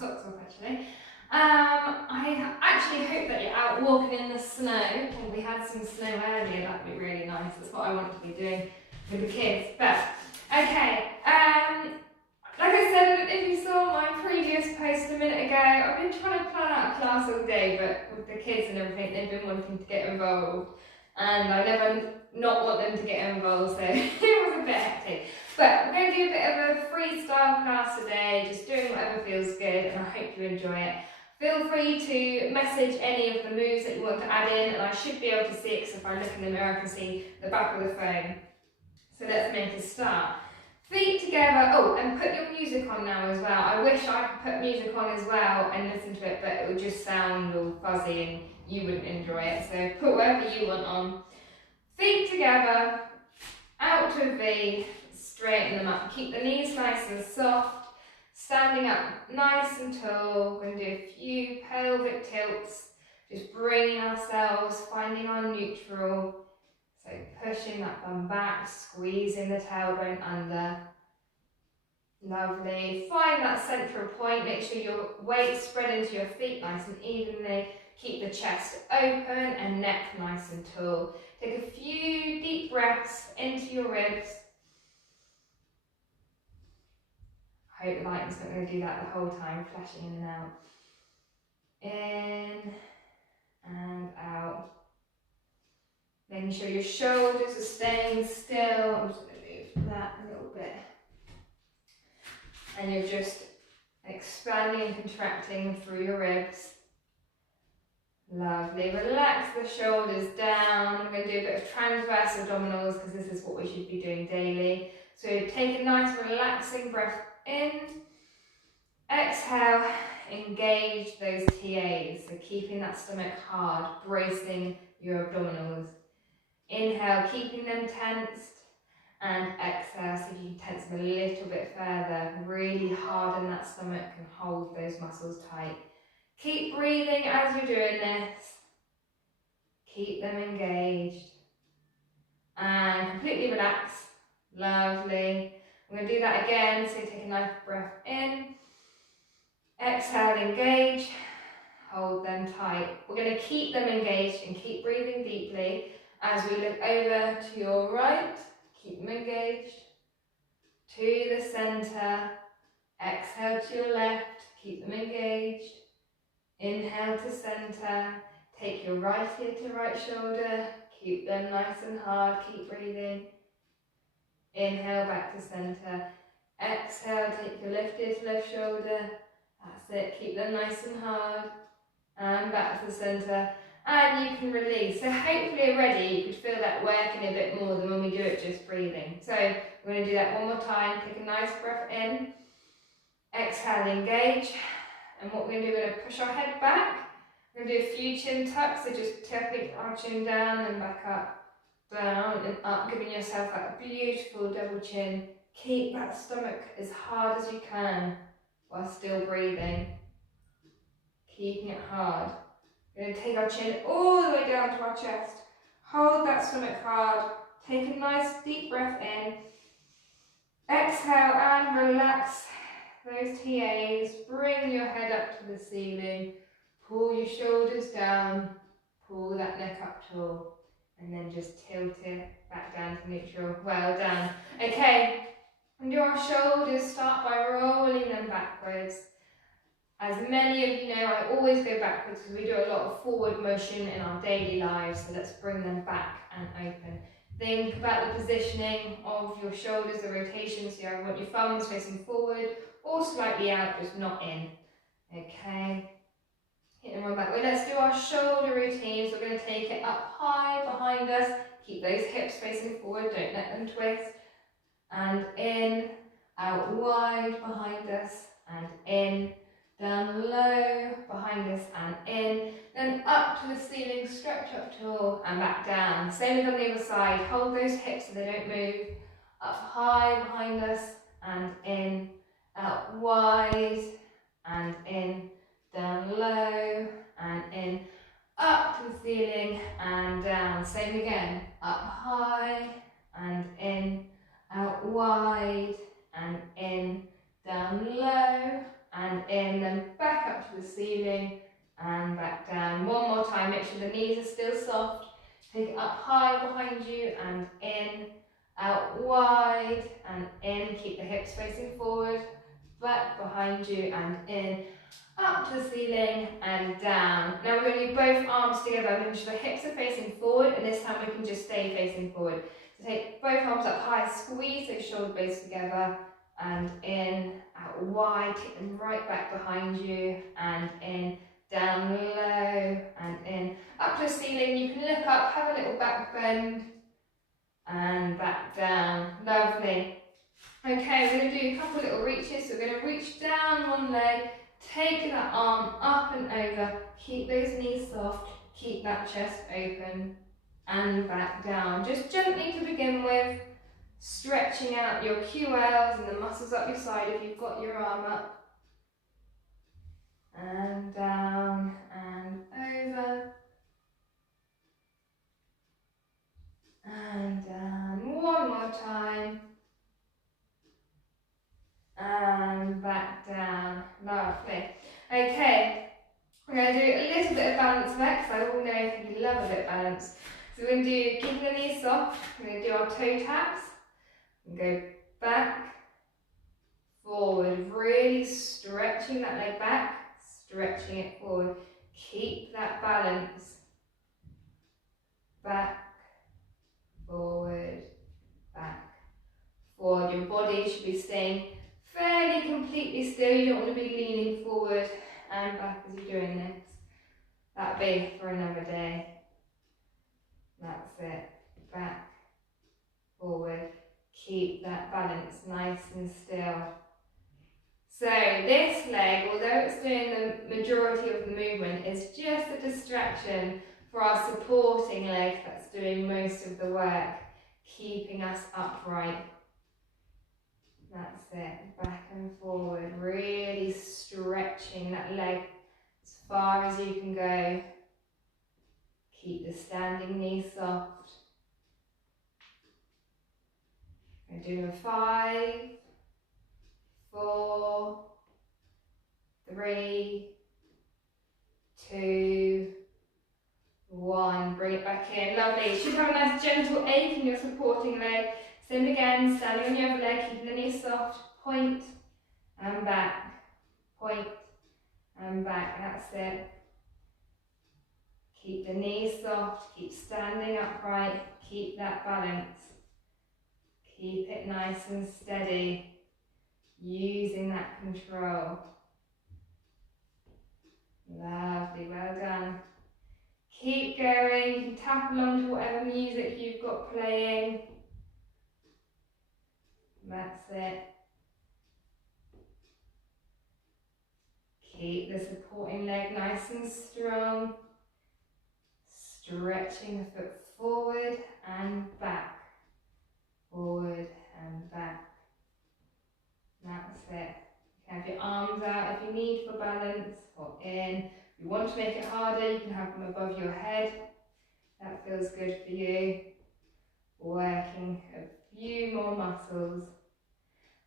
socks off actually. I actually hope that you're out walking in the snow. Well, we had some snow earlier, that would be really nice. That's what I want to be doing with the kids. But, okay, like I said, I don't know if you saw my previous post a minute ago, I've been trying to plan out a class all day, but with the kids and everything, they've been wanting to get involved. And I never not want them to get involved, so it was a bit hectic. But we're going to do a bit of a freestyle class today, just doing whatever feels good, and I hope you enjoy it. Feel free to message any of the moves that you want to add in, and I should be able to see it, because if I look in the mirror I can see the back of the phone. So let's make a start. Feet together. Oh, and put your music on now as well. I wish I could put music on as well and listen to it, but it would just sound all fuzzy and you wouldn't enjoy it. So put whatever you want on. Feet together, out to V, straighten them up. Keep the knees nice and soft. Standing up nice and tall. We're going to do a few pelvic tilts. Just bringing ourselves, finding our neutral. So pushing that bum back, squeezing the tailbone under. Lovely. Find that central point. Make sure your weight spread into your feet nice and evenly. Keep the chest open and neck nice and tall. Take a few deep breaths into your ribs. I hope the lighting's not going to do that the whole time, flashing in and out. In and out. Making sure your shoulders are staying still. I'm just going to move that a little bit. And you're just expanding and contracting through your ribs. Lovely. Relax the shoulders down. We're going to do a bit of transverse abdominals because this is what we should be doing daily. So take a nice relaxing breath in. Exhale, engage those TAs. So keeping that stomach hard, bracing your abdominals. Inhale, keeping them tensed, and exhale, so you can tense them a little bit further. Really harden that stomach and hold those muscles tight. Keep breathing as you're doing this. Keep them engaged. And completely relax. Lovely. I'm going to do that again, so take a nice breath in. Exhale, engage. Hold them tight. We're going to keep them engaged and keep breathing deeply. As we look over to your right, keep them engaged. To the centre, exhale to your left, keep them engaged. Inhale to centre, take your right ear to right shoulder, keep them nice and hard, keep breathing. Inhale back to centre, exhale, take your left ear to left shoulder, that's it, keep them nice and hard, and back to the centre. And you can release. So hopefully already you could feel that working a bit more than when we do it just breathing. So we're going to do that one more time. Take a nice breath in. Exhale, engage. And what we're going to do, we're going to push our head back. We're going to do a few chin tucks. So just tapping our chin down and back up, down and up, giving yourself that beautiful double chin. Keep that stomach as hard as you can while still breathing. Keeping it hard. We're going to take our chin all the way down to our chest. Hold that stomach hard. Take a nice deep breath in. Exhale and relax those TAs. Bring your head up to the ceiling. Pull your shoulders down. Pull that neck up tall. And then just tilt it back down to neutral. Well done. Okay, and do our shoulders. Start by rolling them backwards. As many of you know, I always go backwards because we do a lot of forward motion in our daily lives, so let's bring them back and open. Think about the positioning of your shoulders, the rotation, so you want your thumbs facing forward or slightly out, just not in. Okay, hit them one back. Well, let's do our shoulder routines. We're going to take it up high behind us, keep those hips facing forward, don't let them twist. And in, out wide behind us, and in. Down low, behind us and in, then up to the ceiling, stretch up tall and back down. Same as on the other side, hold those hips so they don't move. Up high behind us and in, out wide and in, down low and in, up to the ceiling and down. Same again, up high and in, out wide and in, down low and in, then back up to the ceiling and back down. One more time, make sure the knees are still soft. Take it up high behind you and in, out wide and in. Keep the hips facing forward, back behind you and in, up to the ceiling and down. Now we're going to do both arms together, making sure the hips are facing forward, and this time we can just stay facing forward. So take both arms up high, squeeze those shoulder blades together and in, out wide, take them right back behind you and in, down low and in, up to the ceiling. You can look up, have a little back bend and back down. Lovely. Okay, we're going to do a couple little reaches. So we're going to reach down one leg, take that arm up and over, keep those knees soft, keep that chest open and back down. Just gently to begin with, stretching out your QLs and the muscles up your side if you've got your arm up. And down and over. And down. One more time. And back down. Lovely. Okay, we're going to do a little bit of balance next. I all know you love a bit of balance. So we're going to do, keeping the knees soft, we're going to do our toe taps. And go back, forward, really stretching that leg back, stretching it forward. Keep that balance. Back, forward, back, forward. Your body should be staying fairly completely still. You don't want to be leaning forward and back as you're doing this. That'll be for another day. That's it. Back, forward. Keep that balance nice and still. So this leg, although it's doing the majority of the movement, is just a distraction for our supporting leg that's doing most of the work, keeping us upright. That's it, back and forward, really stretching that leg as far as you can go. Keep the standing knee soft. I'm doing a 5, 4, 3, 2, 1. Bring it back in. Lovely. You should have a nice gentle ache in your supporting leg. Same again, standing on your other leg, keeping the knees soft. Point and back. Point and back. That's it. Keep the knees soft. Keep standing upright. Keep that balance. Keep it nice and steady, using that control. Lovely, well done. Keep going, you can tap along to whatever music you've got playing. That's it. Keep the supporting leg nice and strong. Stretching the foot forward and back. Forward and back. That's it. You can have your arms out if you need for balance, or in. If you want to make it harder, you can have them above your head. That feels good for you. Working a few more muscles.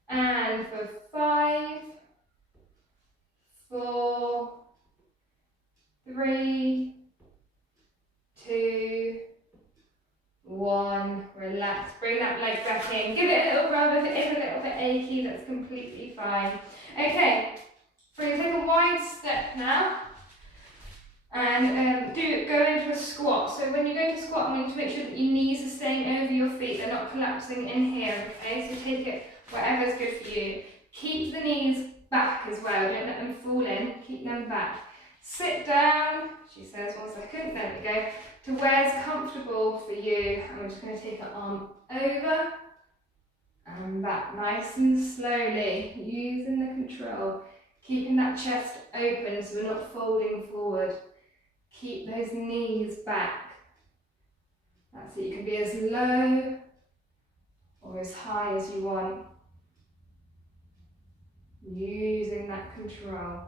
And for 5, 4, 3, 2, 1, relax, bring that leg back in, give it a little rub. If it is a little bit achy, that's completely fine. Okay, we're going to take a wide step now and go into a squat. So when you go to squat, I'm going to make sure that your knees are staying over your feet, they're not collapsing in here, okay? So take it whatever's good for you. Keep the knees back as well, don't let them fall in, keep them back. Sit down, she says, 1 second, there we go, to where's comfortable for you. I'm just going to take an arm over and back, nice and slowly, using the control, keeping that chest open so we're not folding forward. Keep those knees back. That's it, you can be as low or as high as you want. Using that control.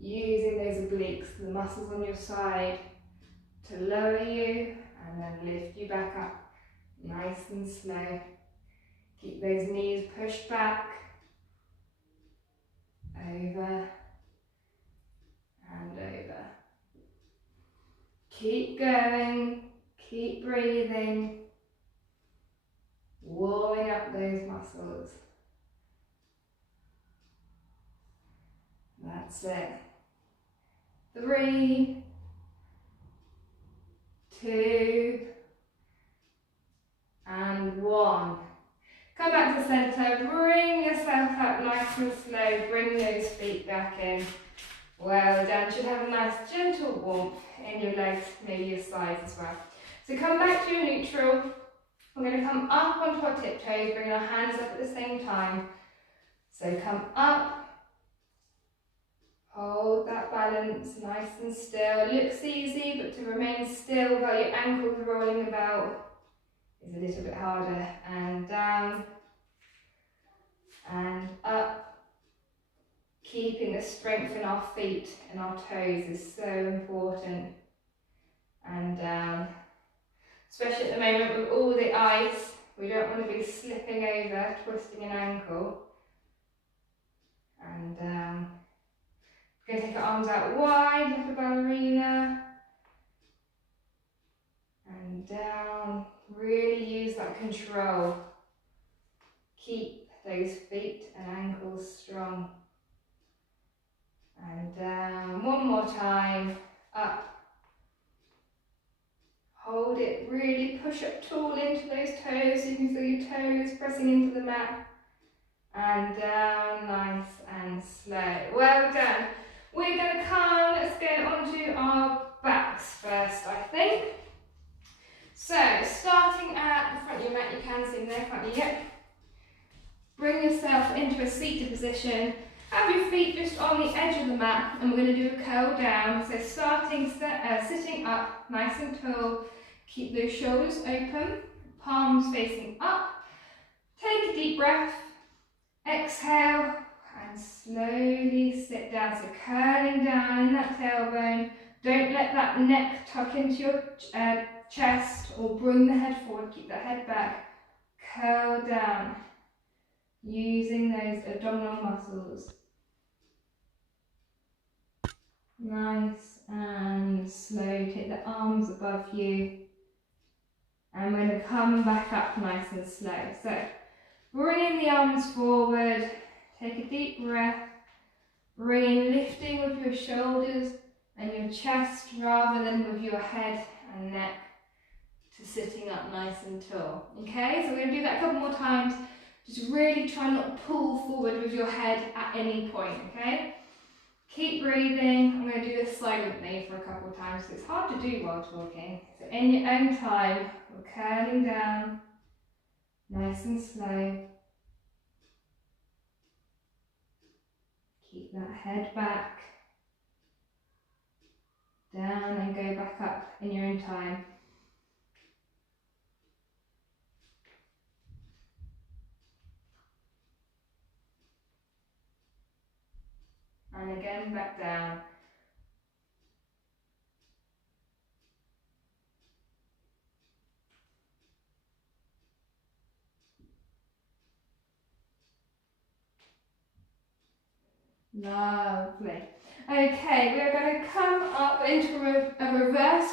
Using those obliques, the muscles on your side, to lower you and then lift you back up, nice and slow. Keep those knees pushed back over and over. Keep going, keep breathing, warming up those muscles. That's it. 3, 2, and 1. Come back to centre, bring yourself up nice and slow, bring those feet back in. Well done, should have a nice gentle warmth in your legs, maybe your sides as well. So come back to your neutral. We're going to come up onto our tiptoes, bringing our hands up at the same time. So come up, hold that balance nice and still. It looks easy, but to remain still while your ankles are rolling about is a little bit harder. And down and up. Keeping the strength in our feet and our toes is so important. And down. Especially at the moment with all the ice, we don't want to be slipping over, twisting an ankle. And down. We're going to take our arms out wide like a ballerina. And down. Really use that control. Keep those feet and ankles strong. And down. One more time. Up. Hold it. Really push up tall into those toes so you can feel your toes pressing into the mat. And down. Nice and slow. Well done. We're going to come. Let's go onto our backs first, I think. So, starting at the front of your mat, you can see there, can't you? Yep. Bring yourself into a seated position. Have your feet just on the edge of the mat, and we're going to do a curl down. So sitting up, nice and tall. Keep those shoulders open, palms facing up. Take a deep breath. Exhale, and slowly sit down. So curling down in that tailbone. Don't let that neck tuck into your chest or bring the head forward. Keep the head back. Curl down. Using those abdominal muscles. Nice and slow. Take the arms above you. And we're going to come back up nice and slow. So, bringing the arms forward. Take a deep breath. Lifting with your shoulders and your chest rather than with your head and neck to sitting up nice and tall. Okay, so we're going to do that a couple more times. Just really try not to pull forward with your head at any point, okay? Keep breathing. I'm going to do this silently for a couple of times because it's hard to do while talking. So in your own time, we're curling down, nice and slow. Keep that head back, down and go back up in your own time. And again, back down. Lovely. Okay, we're going to come up into a reverse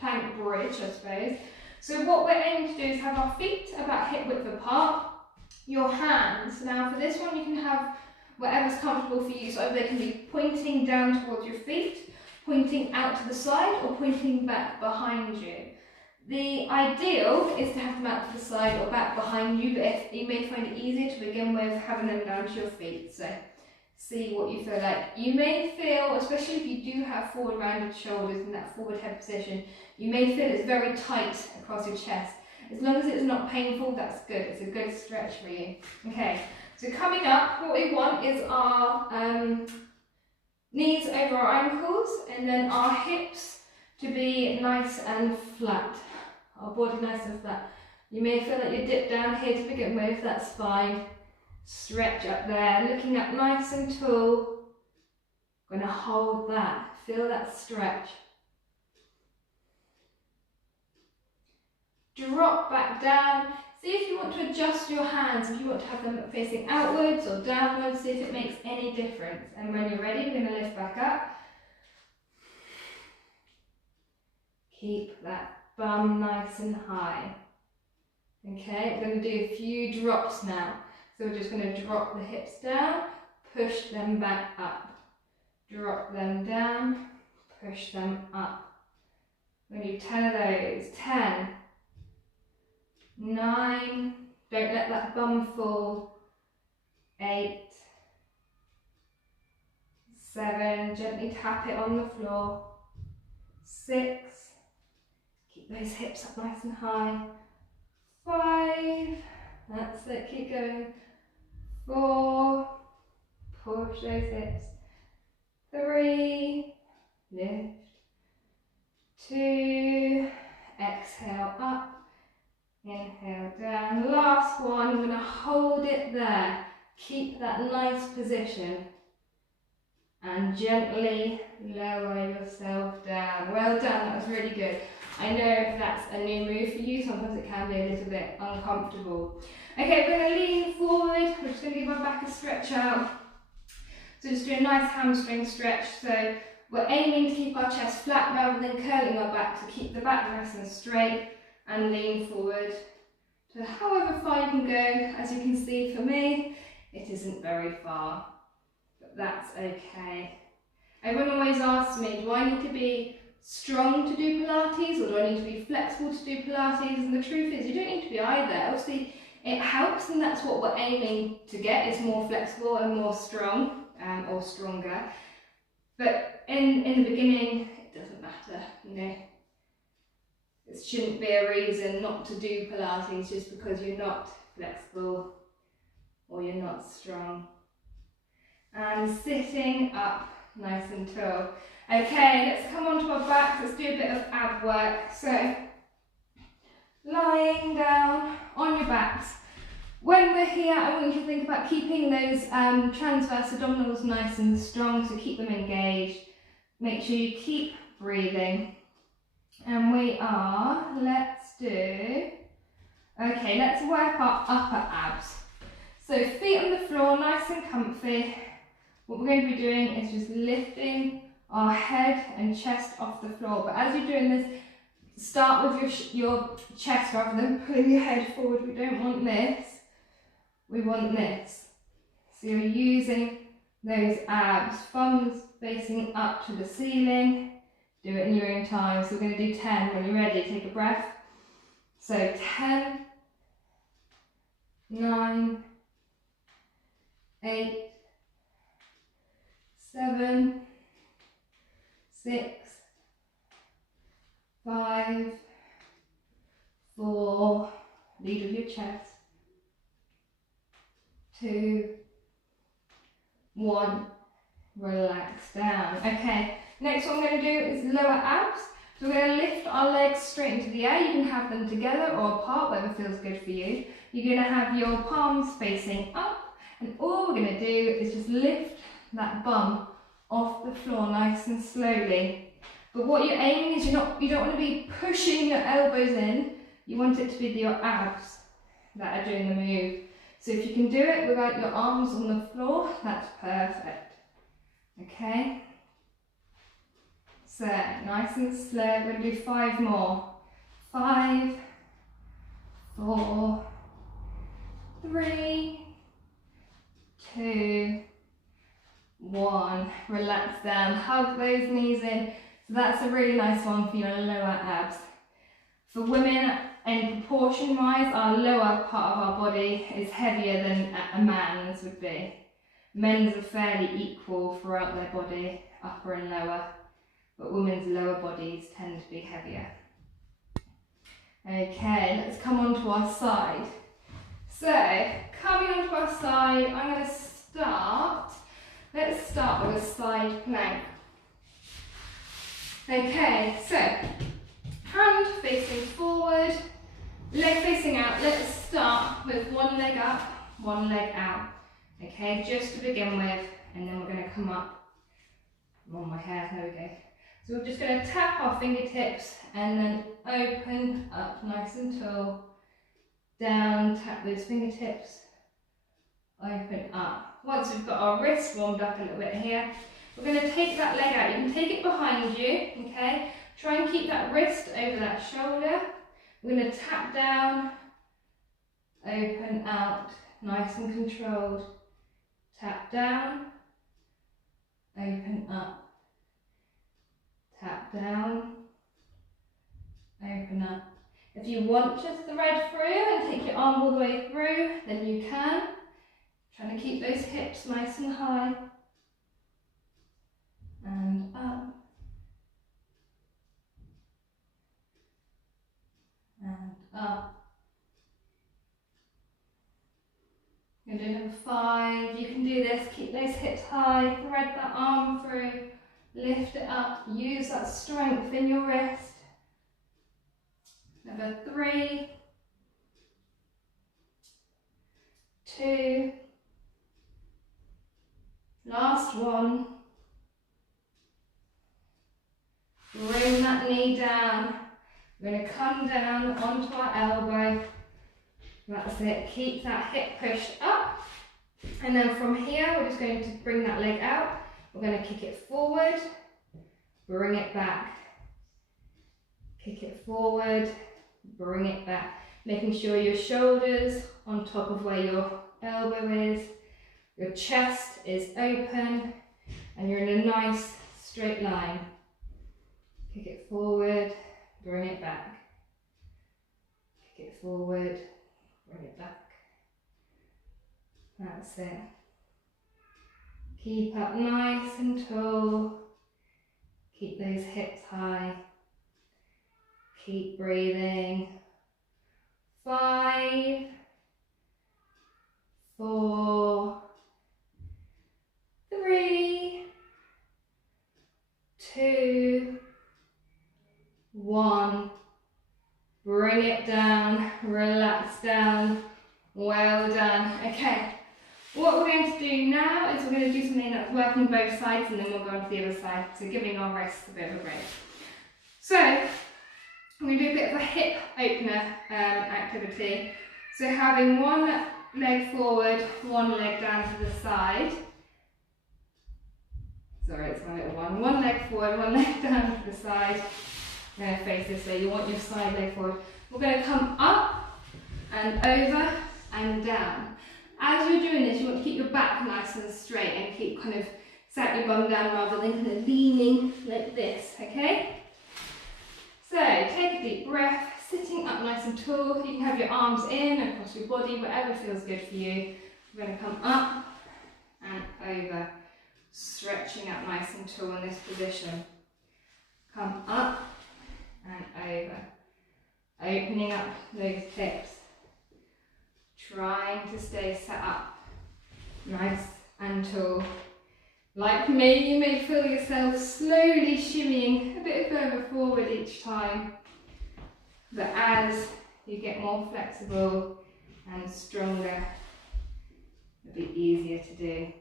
plank bridge, I suppose. So what we're aiming to do is have our feet about hip width apart. Your hands, now for this one you can have whatever's comfortable for you, so they can be pointing down towards your feet, pointing out to the side, or pointing back behind you. The ideal is to have them out to the side or back behind you, but if you may find it easier to begin with having them down to your feet. So see what you feel like. You may feel, especially if you do have forward rounded shoulders in that forward head position, you may feel it's very tight across your chest. As long as it's not painful, that's good. It's a good stretch for you. Okay, so coming up, what we want is our knees over our ankles and then our hips to be nice and flat. Our body nice and flat. You may feel like you dip down here to begin with, that's fine. Stretch up there, looking up nice and tall. I'm going to hold that, feel that stretch. Drop back down. See if you want to adjust your hands, if you want to have them facing outwards or downwards, see if it makes any difference. And when you're ready, we're going to lift back up. Keep that bum nice and high. Okay, we're going to do a few drops now. So we're just going to drop the hips down, push them back up. Drop them down, push them up. We're going to do 10 of those. 10, 9, don't let that bum fall. 8, 7, gently tap it on the floor. 6, keep those hips up nice and high. 5, that's it, keep going. 4, push those hips. 3, lift. 2, exhale up. Inhale down. Last one, I'm going to hold it there. Keep that nice position. And gently lower yourself down. Well done, that was really good. I know if that's a new move for you, sometimes it can be a little bit uncomfortable. Okay, we're going to lean forward. We're just going to give our back a stretch out. So just do a nice hamstring stretch. So we're aiming to keep our chest flat rather than curling our back, to keep the back nice and straight, and lean forward to however far you can go. As you can see, for me, it isn't very far, but that's okay. Everyone always asks me, do I need to be strong to do Pilates, or do I need to be flexible to do Pilates? And the truth is, you don't need to be either. Obviously, it helps, and that's what we're aiming to get, is more flexible and more strong, or stronger. But in the beginning, it doesn't matter, you know. It shouldn't be a reason not to do Pilates just because you're not flexible or you're not strong. And sitting up nice and tall. Okay, let's come onto our backs. Let's do a bit of ab work. So, lying down on your backs. When we're here, I want you to think about keeping those transverse abdominals nice and strong, so keep them engaged. Make sure you keep breathing. And we are, let's work our upper abs. So feet on the floor, nice and comfy. What we're going to be doing is just lifting our head and chest off the floor. But as you're doing this, start with your chest rather than pulling your head forward. We don't want this. We want this. So you're using those abs, thumbs facing up to the ceiling. Do it in your own time. So we're going to do 10. When you're ready, take a breath. So 10, 9, 8, 7, 6, 5, 4, lead with your chest, 2, 1, relax down. Okay, next what I'm going to do is lower abs. So we're going to lift our legs straight into the air. You can have them together or apart, whatever feels good for you. You're going to have your palms facing up, and all we're going to do is just lift that bum off the floor nice and slowly. But what you're aiming is you don't want to be pushing your elbows in. You want it to be your abs that are doing the move. So if you can do it without your arms on the floor, that's perfect. Okay? So nice and slow. We're going to do 5 more. 5, 4, 3, 2, 1. Relax down. Hug those knees in. So that's a really nice one for your lower abs. For women, in proportion wise, our lower part of our body is heavier than a man's would be. Men's are fairly equal throughout their body, upper and lower, but women's lower bodies tend to be heavier. Okay, let's come on to our side. So, coming onto our side, I'm going to let's start with a side plank. Okay, so, hand facing forward, leg facing out. Let's start with one leg up, one leg out. Okay, just to begin with, and then we're going to come up. I'm on my hair, there we go. So we're just going to tap our fingertips and then open up nice and tall, down, tap those fingertips, open up. Once we've got our wrist warmed up a little bit here, we're going to take that leg out. You can take it behind you, okay? Try and keep that wrist over that shoulder. We're going to tap down, open out, nice and controlled. Tap down, open up. Tap down, open up. If you want to thread through and take your arm all the way through, then you can. Trying to keep those hips nice and high. And up. And up. You're doing number 5. You can do this. Keep those hips high. Thread that arm through. Lift it up. Use that strength in your wrist. Number 3. 2. Last one. Bring that knee down. We're going to come down onto our elbow. That's it. Keep that hip pushed up. And then from here, we're just going to bring that leg out. We're going to kick it forward. Bring it back. Kick it forward. Bring it back. Making sure your shoulders on top of where your elbow is. Your chest is open. And you're in a nice straight line. Kick it forward. Bring it back. Kick it forward. Bring it back. That's it. Keep up nice and tall. Keep those hips high. Keep breathing. 5, 4, 3, 2, 1. Bring it down, relax down. Well done. Okay, what we're going to do now is we're going to do something that's working both sides, and then we'll go on to the other side, so giving our wrists a bit of a break. So, I'm going to do a bit of a hip opener activity. So having one leg forward, one leg down to the side. Sorry, it's my little one. One leg forward, one leg down to the side. I'm going to face this way. You want your side leg forward. We're going to come up and over and down. As you're doing this, you want to keep your back nice and straight and keep kind of sat your bum down rather than kind of leaning like this, okay? So take a deep breath, sitting up nice and tall. You can have your arms in across your body, whatever feels good for you. We're going to come up and over, stretching up nice and tall in this position. Come up and over, opening up those hips, trying to stay sat up nice and tall. Like me, you may feel yourself slowly shimmying a bit further forward each time, but as you get more flexible and stronger, it'll be easier to do.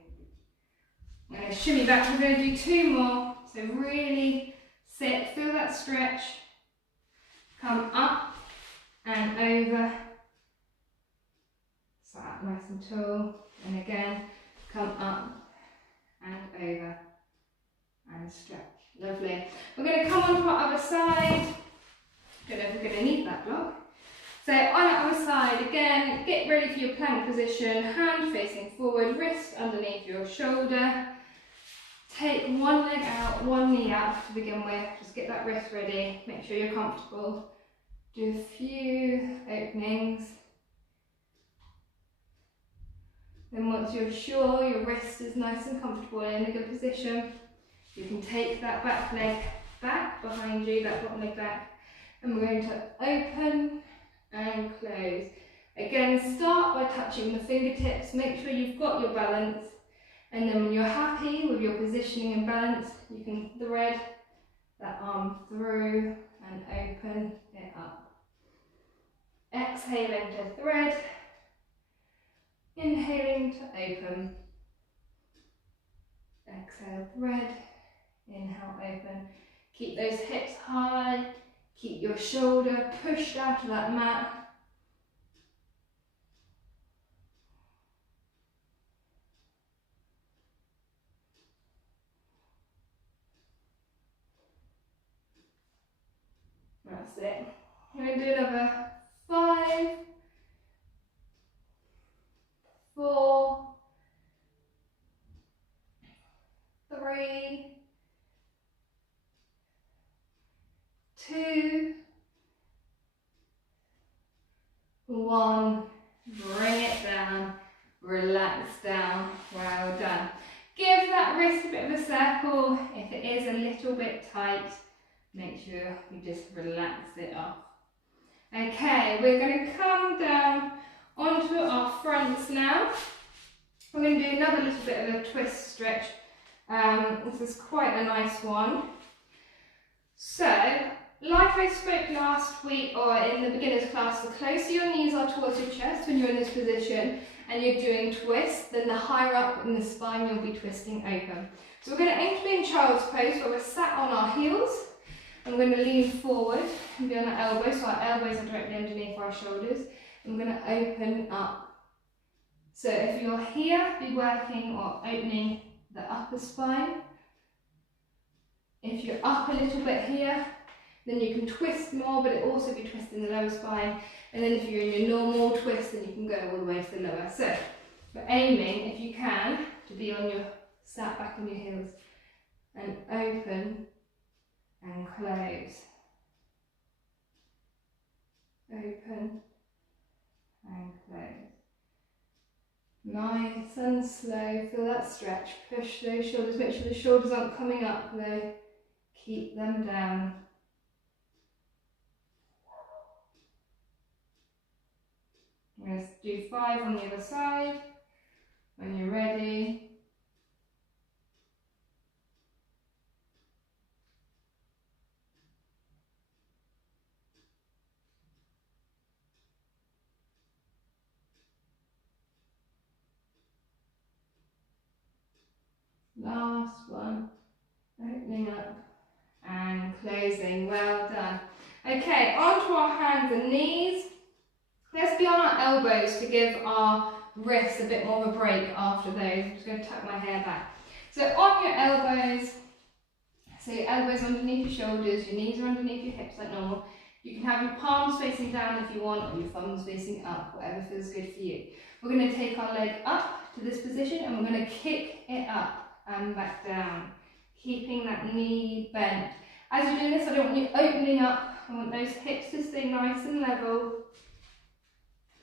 I'm going to shimmy back. We're going to do 2 more, so really sit, feel that stretch. Come up and over, sat up nice and tall, and again, come up and over and stretch. Lovely. We're going to come on to our other side. Don't know if we're going to need that block. So on our other side, again, get ready for your plank position, hand facing forward, wrist underneath your shoulder. Take one leg out, one knee out to begin with. Just get that wrist ready, make sure you're comfortable. Do a few openings. Then once you're sure your wrist is nice and comfortable in a good position, you can take that back leg back behind you, that bottom leg back, and we're going to open and close. Again, start by touching the fingertips, make sure you've got your balance, and then when you're happy with your positioning and balance, you can thread that arm through and open it up. Exhaling to thread. Inhaling to open. Exhale, thread. Inhale, open. Keep those hips high. Keep your shoulder pushed out of that mat. That's it. I'm going to do another 5, 4, 3, 2, 1. Bring it down. Relax down. Well done. Give that wrist a bit of a circle. If it is a little bit tight, make sure you just relax it off. Okay, we're going to come down onto our fronts now. We're going to do another little bit of a twist stretch. This is quite a nice one. So, like I spoke last week or in the beginner's class, the closer your knees are towards your chest when you're in this position and you're doing twists, then the higher up in the spine you'll be twisting open. So we're going to aim to be in child's pose where we're sat on our heels. I'm going to lean forward and be on our elbows, so our elbows are directly underneath our shoulders. I'm going to open up. So if you're here, be working or opening the upper spine. If you're up a little bit here, then you can twist more, but it also be twisting the lower spine. And then if you're in your normal twist, then you can go all the way to the lower. So we're aiming, if you can, to be on your, sat back on your heels and open and close. Open and close. Nice and slow, feel that stretch. Push those shoulders, make sure the shoulders aren't coming up though. Keep them down. I'm going to do 5 on the other side. When you're ready. Last one. Opening up and closing. Well done. Okay, onto our hands and knees. Let's be on our elbows to give our wrists a bit more of a break after those. I'm just going to tuck my hair back. So on your elbows, so your elbows underneath your shoulders, your knees are underneath your hips like normal. You can have your palms facing down if you want, or your thumbs facing up, whatever feels good for you. We're going to take our leg up to this position and we're going to kick it up and back down, keeping that knee bent. As you're doing this, I don't want you opening up. I want those hips to stay nice and level.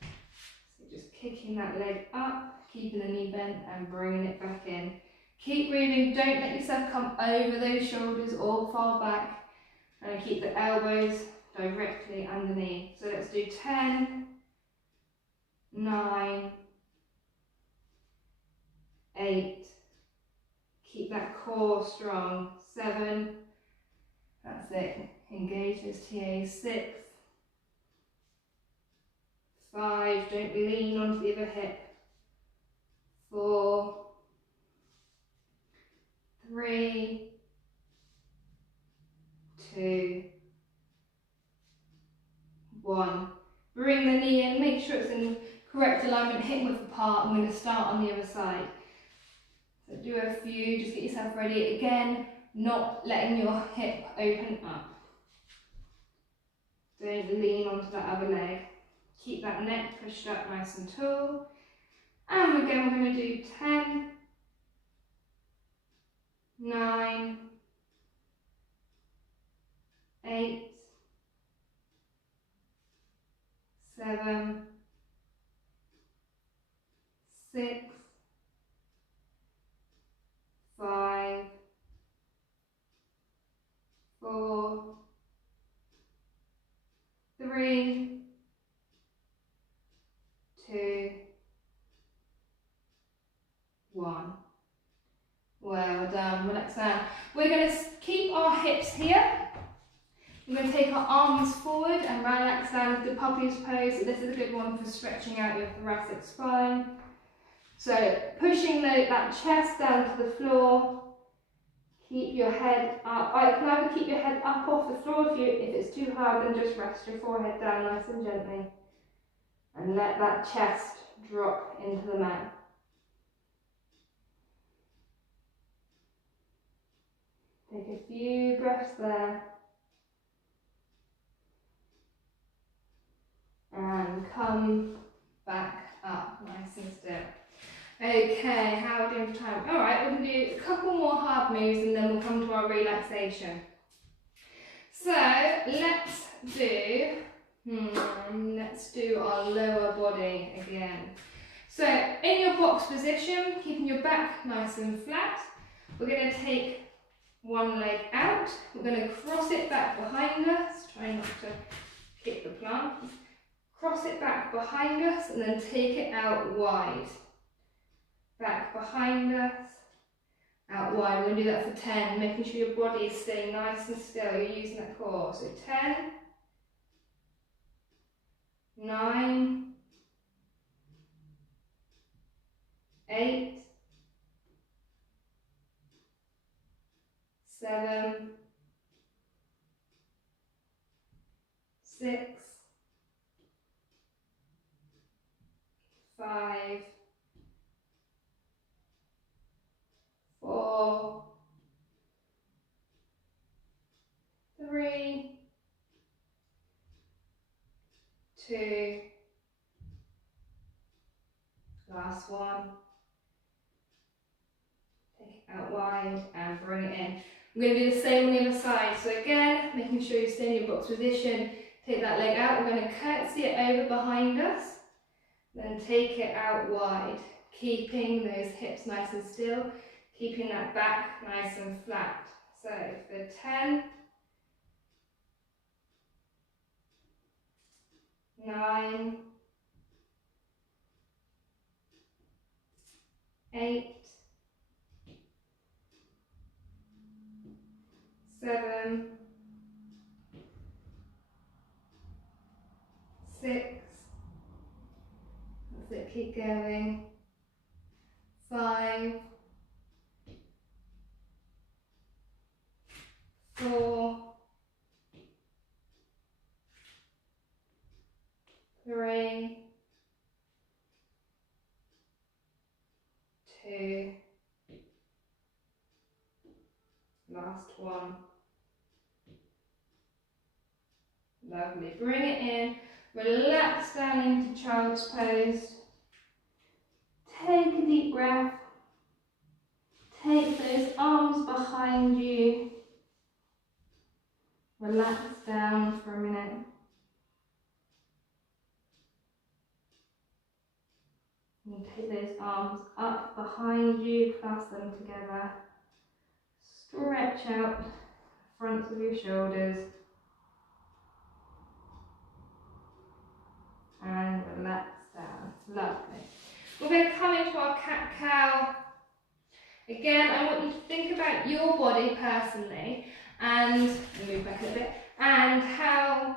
So just kicking that leg up, keeping the knee bent and bringing it back in. Keep breathing, don't let yourself come over those shoulders or fall back. And keep the elbows directly underneath. So let's do 10, 9, 8. Keep that core strong. 7. That's it. Engage those TAs. 6. 5. Don't lean onto the other hip. 4. 3. 2. 1. Bring the knee in. Make sure it's in correct alignment, hip width apart. I'm going to start on the other side. So do a few. Just get yourself ready. Again, not letting your hip open up. Don't lean onto that other leg. Keep that neck pushed up nice and tall. And again, we're going to do 10, 9, 8, 7, 6, 5, 4, 3, 2, 1. Well done, relax down. We're going to keep our hips here. We're going to take our arms forward and relax down into the puppy's pose. So this is a good one for stretching out your thoracic spine. So pushing that chest down to the floor. Keep your head up. You can either keep your head up off the floor if it's too hard, then just rest your forehead down nice and gently. And let that chest drop into the mat. Take a few breaths there. and come back up, nice and still. Okay, how are we doing for time? Alright, we can do a couple more hard moves and then we'll come to our relaxation. So, let's do our lower body again. So, in your box position, keeping your back nice and flat, we're going to take one leg out, we're going to cross it back behind us, try not to kick the plant, cross it back behind us and then take it out wide. Back behind us, out wide. We're going to do that for 10, making sure your body is staying nice and still, you're using that core. So 10, 9, 8, 7, 6, 5, 4, 3, 2, last one. Take it out wide and bring it in. I'm going to do the same on the other side. So again, making sure you stay in your box position. Take that leg out. We're going to curtsy it over behind us. Then take it out wide. Keeping those hips nice and still. Keeping that back nice and flat. So for 10, 9, 8, 7, 6, that's it, keep going, 5, 4, 3, 2, last one. Lovely. Bring it in, relax down into child's pose. Take a deep breath. Take those arms behind you. Relax down for a minute. And take those arms up behind you, clasp them together. Stretch out the fronts of your shoulders. And relax down. Lovely. We're going to come into our cat-cow. Again, I want you to think about your body personally and move back a little bit, and how,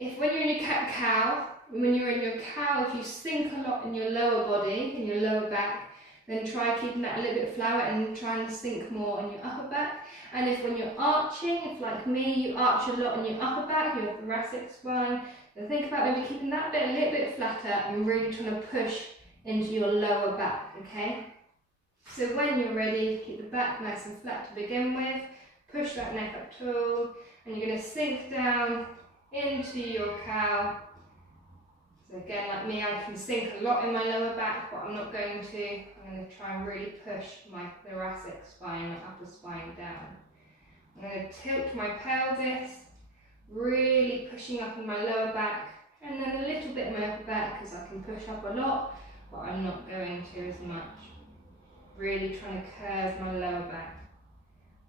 if when you're in your cat-cow, when you're in your cow, if you sink a lot in your lower body, in your lower back, then try keeping that a little bit flat and try and sink more in your upper back. And if when you're arching, if like me, you arch a lot in your upper back, your thoracic spine, then think about maybe keeping that bit a little bit flatter and really trying to push into your lower back, okay? So when you're ready, keep the back nice and flat to begin with, push that neck up tall, and you're going to sink down into your cow. So again, like me, I can sink a lot in my lower back, but I'm not going to. I'm going to try and really push my thoracic spine, my upper spine down. I'm going to tilt my pelvis, really pushing up in my lower back, and then a little bit in my upper back because I can push up a lot, but I'm not going to as much. Really trying to curve my lower back.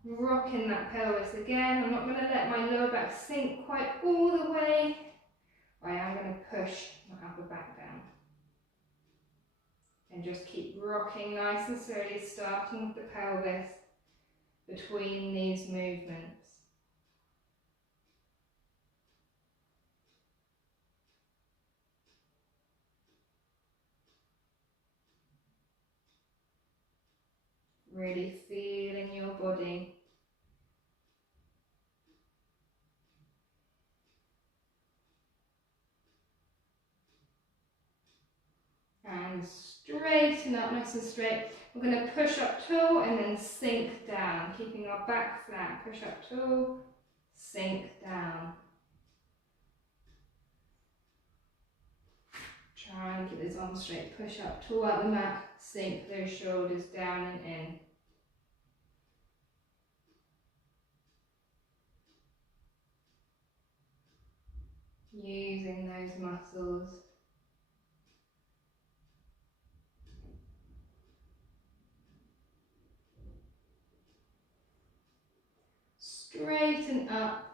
Rocking that pelvis again. I'm not going to let my lower back sink quite all the way. I am going to push my upper back down. And just keep rocking nice and slowly, starting with the pelvis between these movements. Really feeling your body. And straighten up nice and straight. We're going to push up tall and then sink down, keeping our back flat. Push up tall, sink down. Try and keep those arms straight. Push up toward the mat. Sink those shoulders down and in. Using those muscles. Straighten up.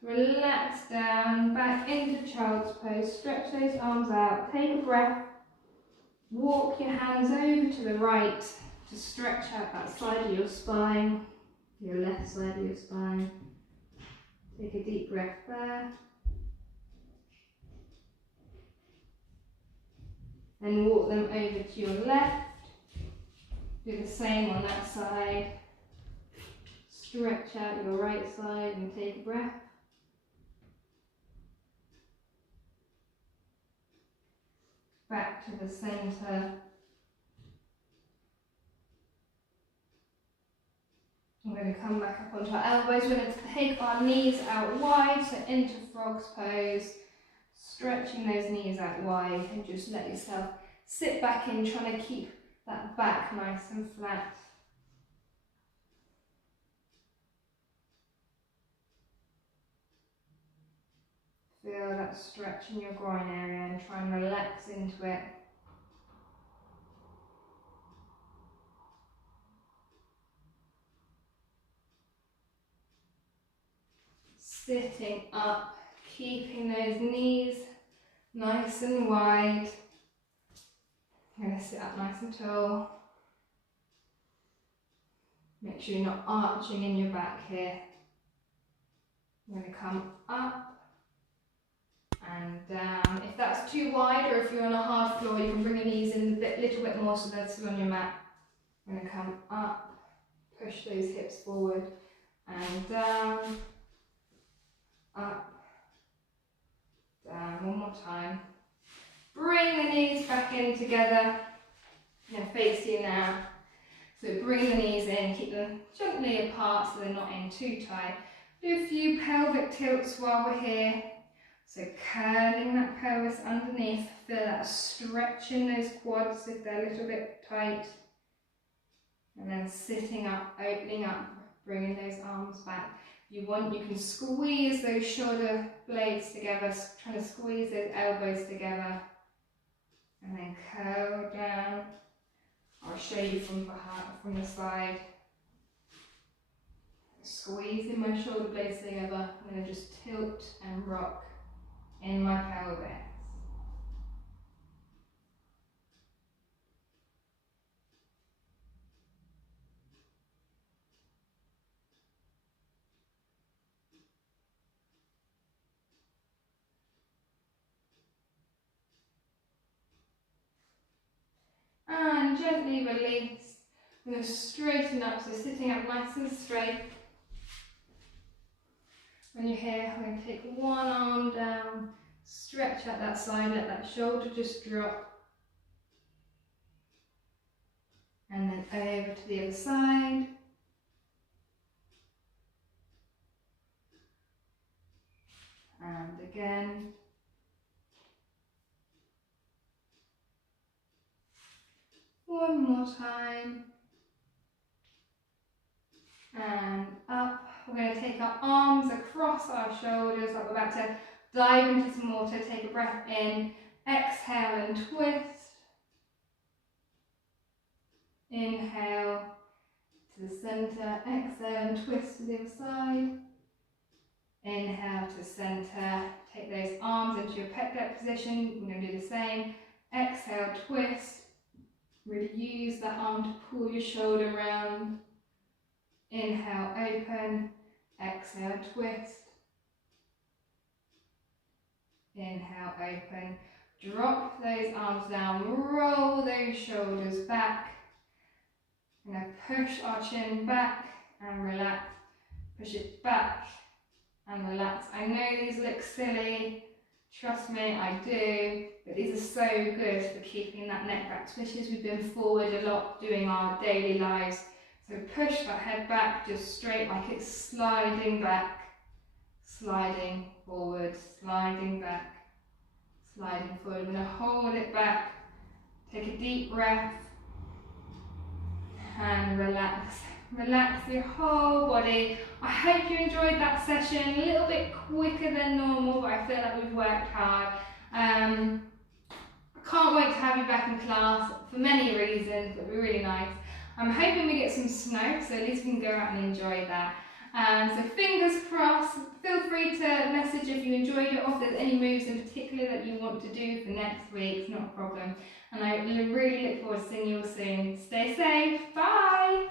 Relax down, back into child's pose, stretch those arms out, take a breath, walk your hands over to the right to stretch out that side of your spine, your left side of your spine. Take a deep breath there. Then walk them over to your left, do the same on that side, stretch out your right side and take a breath. Back to the centre. We're going to come back up onto our elbows. We're going to take our knees out wide, so into frog's pose. Stretching those knees out wide and just let yourself sit back in, trying to keep that back nice and flat. Feel that stretch in your groin area and try and relax into it. Sitting up, keeping those knees nice and wide. You're going to sit up nice and tall. Make sure you're not arching in your back here. You're going to come up and down. If that's too wide, or if you're on a hard floor, you can bring your knees in a little bit more so they're still on your mat. I'm going to come up, push those hips forward and down, up, down. One more time. Bring the knees back in together. I'm going to face you now. So bring the knees in, keep them gently apart so they're not in too tight. Do a few pelvic tilts while we're here. So curling that pelvis underneath, feel that stretch in those quads if they're a little bit tight. And then sitting up, opening up, bringing those arms back. If you want, you can squeeze those shoulder blades together, trying to squeeze those elbows together. And then curl down. I'll show you from behind, from the side. Squeezing my shoulder blades together. I'm going to just tilt and rock in my pelvis. And gently release. I'm going to straighten up, so sitting up nice and straight. When you're here, I'm going to take one arm down, stretch out that side, let that shoulder just drop. And then over to the other side. And again. One more time. And up. We're going to take our arms across our shoulders, like we're about to dive into some water. Take a breath in, exhale and twist. Inhale to the centre, exhale and twist to the other side. Inhale to centre, take those arms into your pec deck position. We're going to do the same. Exhale, twist. Really use that arm to pull your shoulder round. Inhale, open. Exhale, twist. Inhale, open. Drop those arms down, roll those shoulders back. I'm going to push our chin back and relax. Push it back and relax. I know these look silly, trust me, I do, but these are so good for keeping that neck back, especially as we've been forward a lot doing our daily lives. So push that head back just straight, like it's sliding back, sliding forward, sliding back, sliding forward. I'm going to hold it back, take a deep breath, and relax. Relax your whole body. I hope you enjoyed that session, a little bit quicker than normal, but I feel like we've worked hard. I can't wait to have you back in class for many reasons. It'll be really nice. I'm hoping we get some snow, so at least we can go out and enjoy that. So fingers crossed. Feel free to message if you enjoyed it, or if there's any moves in particular that you want to do for next week. It's not a problem. And I really look forward to seeing you all soon. Stay safe. Bye.